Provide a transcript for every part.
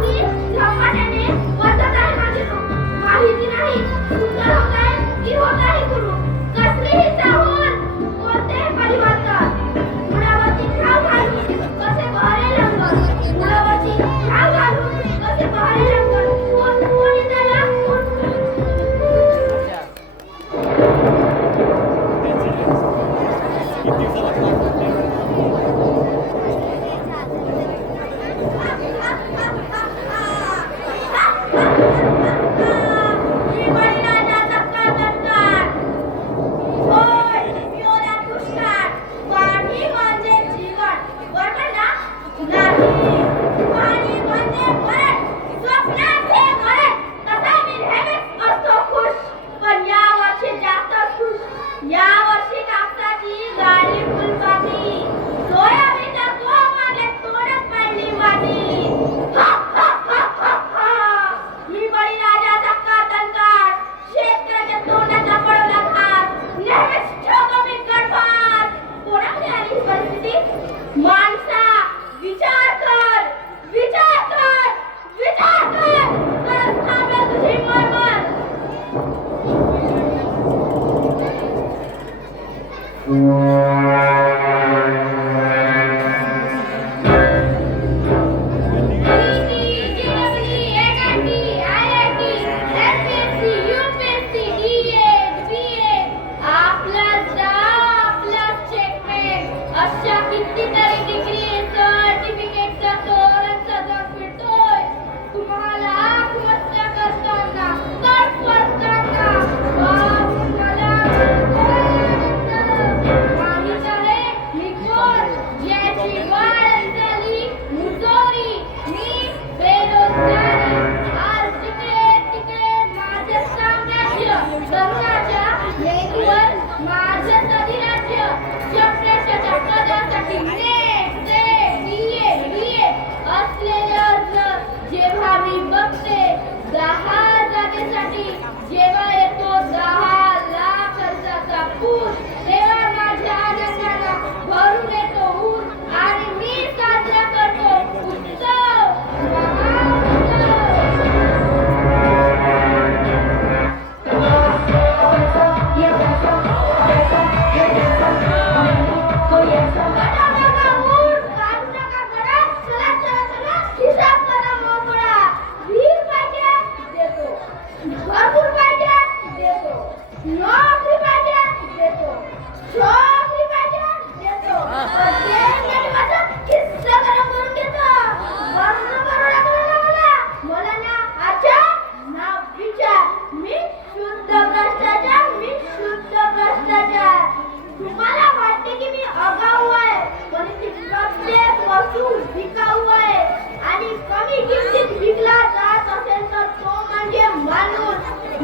你一，要发。Música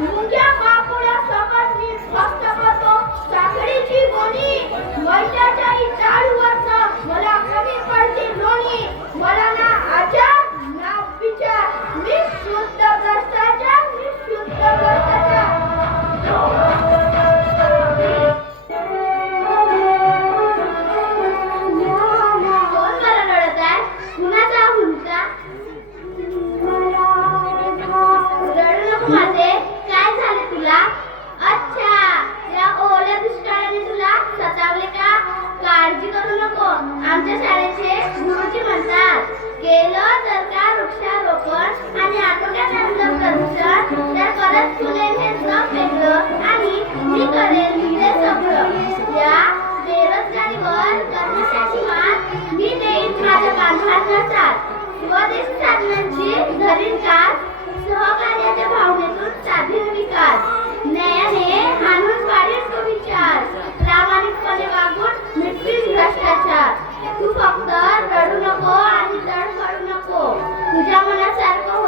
Yeah. तरच तुले भेटणं वेगळं आणि मी करेल ते सगळं. या बेरोजगारीवर करण्यासाठी मात मी देईन माझ्या बांधवांना साथ स्वदेशी साधनांची घरील कास सहकार्याच्या भावनेतून साधील विकास न्यायाने हाणून पाडेल तो विचार. प्रामाणिकपणे वागून मिटतील भ्रष्टाचार. तू फक्त रडू नको आणि तडफडू नको. तुझ्या मनासारखं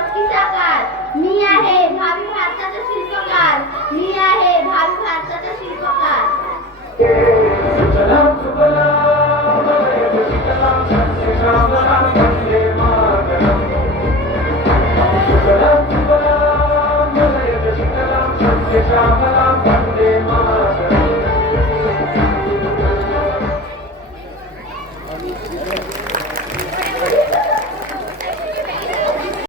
नक्की साकार मी आहे भावी भारताचा शिल्पकार मी आहे भावी भारताचा शिल्पकार